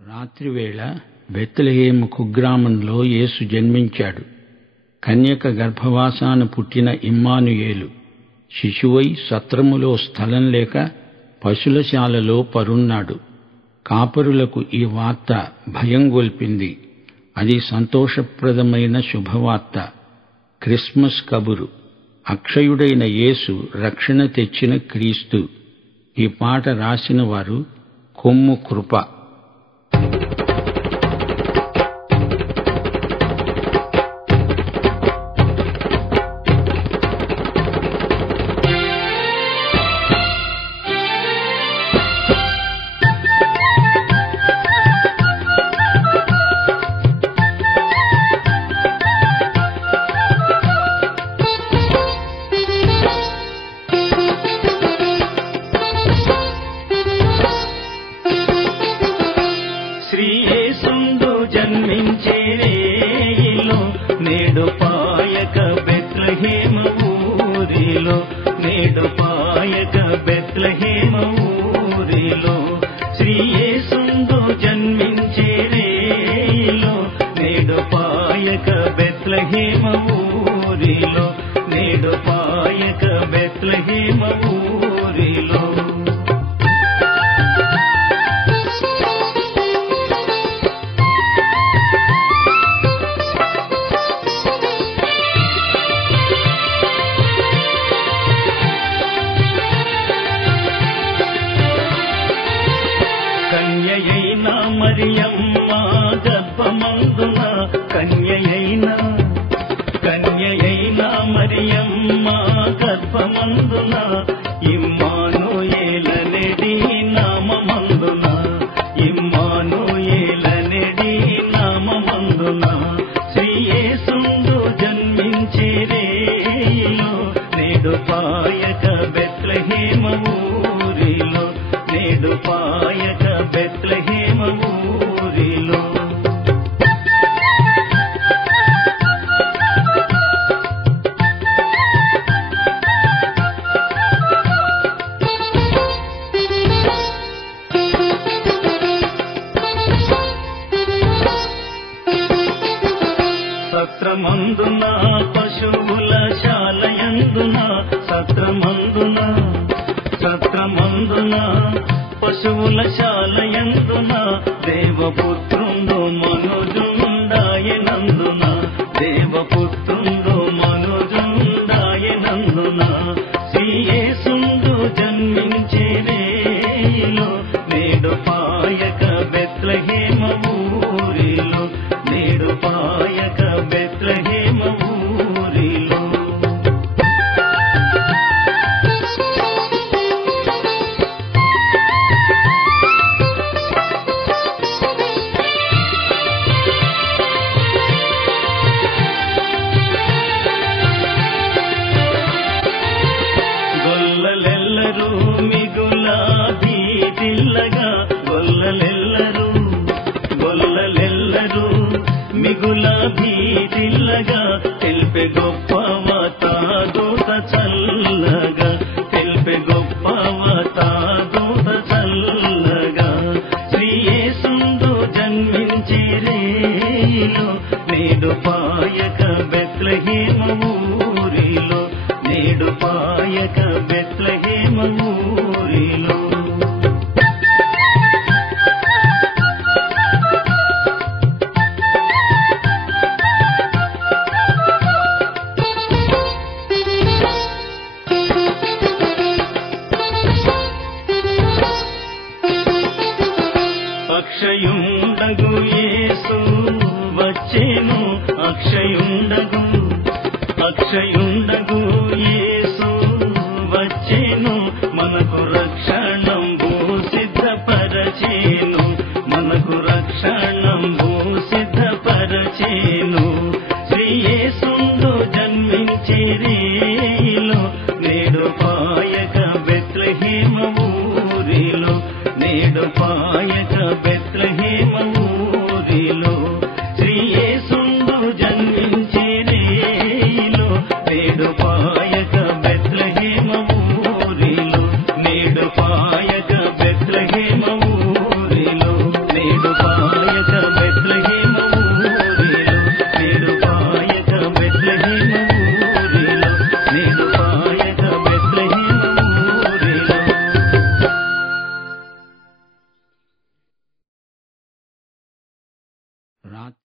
రాత్రివేళ బెత్లెహేము కుగ్రామంలో యేసు జన్మించాడు. కన్యక గర్భవాసాన పుట్టిన ఇమ్మానుయేలు శిశువై సత్రములో స్థలం లేక పశులశాలలో పరున్నాడు. కాపరులకు ఈ వార్త భయం గొల్పింది. అది సంతోషప్రదమైన శుభవార్త, క్రిస్మస్ కబురు. అక్షయుడైన యేసు రక్షణ తెచ్చిన క్రీస్తు. ఈ పాట రాసిన వారు కొమ్ము కృప. నేడు పాయక బెత్లెహేమ ఊరిలో, నేడు పాయక బెత్లెహేమ ఊరిలో, శ్రీ యేసుందు జన్మించే రేయిలో, నేడు పాయక బెత్లెహేమ ఊరిలో, నేడు పాయక బెత్లెహేమ ఊరిలో. కన్యయైన మరియమ్మ గర్భమందున, కన్యయైన మరియమ్మ గర్భమందున, ఇమ్మానుయేలనేడి నామమందున, ఇమ్మానుయేలనేడి నామమందున, శ్రీ యేసుందు జన్మించే రేయిలో, నేడు పాయక బెత్లెహేమ ఊరిలో, నేడు పాయక బెత్లెహేమ ఊరిలో. సత్రమందున పశువుల శాలయందున, సత్రమందున పశువుల శాలయందున, దేవపుత్రుండు మనుజుండాయనందున, దేవపుత్రుండు మనుజుండాయనందున, శ్రీ యేసుందు జన్మించే రేయిలో, నేడు పాయక బెత్లెహేమ ఊరిలో, నేడు పాయక బెత్లెహేమ ఊరిలో. గొల్లలెల్లరూ మిగుల భీతిల్లగా, గొల్లలెల్లరూ మిగుల భీతిల్లగా, తెలిపే గొప్పవత దూత చల్లగా, తెలిపే గొప్పవత దూత చల్లగా, శ్రీ యేసుందు జన్మించే రేయిలో, నేడు పాయక బెత్లెహేమ ఊరిలో, నేడు పాయక బెత్లెహేమ ఊరిలో. అక్షయుండగు యేసు వచ్చేను, అక్షయుండగు యేసు వచ్చేను, మనకు రక్షణంబు సిద్ధపరచేను, మనకు రక్షణంబు సిద్ధపరచేను, శ్రీ యేసుందు జన్మించే రేయిలో, నేడు పాయక బెత్లెహేమ ఊరిలో, నేడు పాయక బెత్లెహేమ ఊరిలో, శ్రీ యేసుందు జన్మించే రేయిలో, నేడు పాయక రాత్రి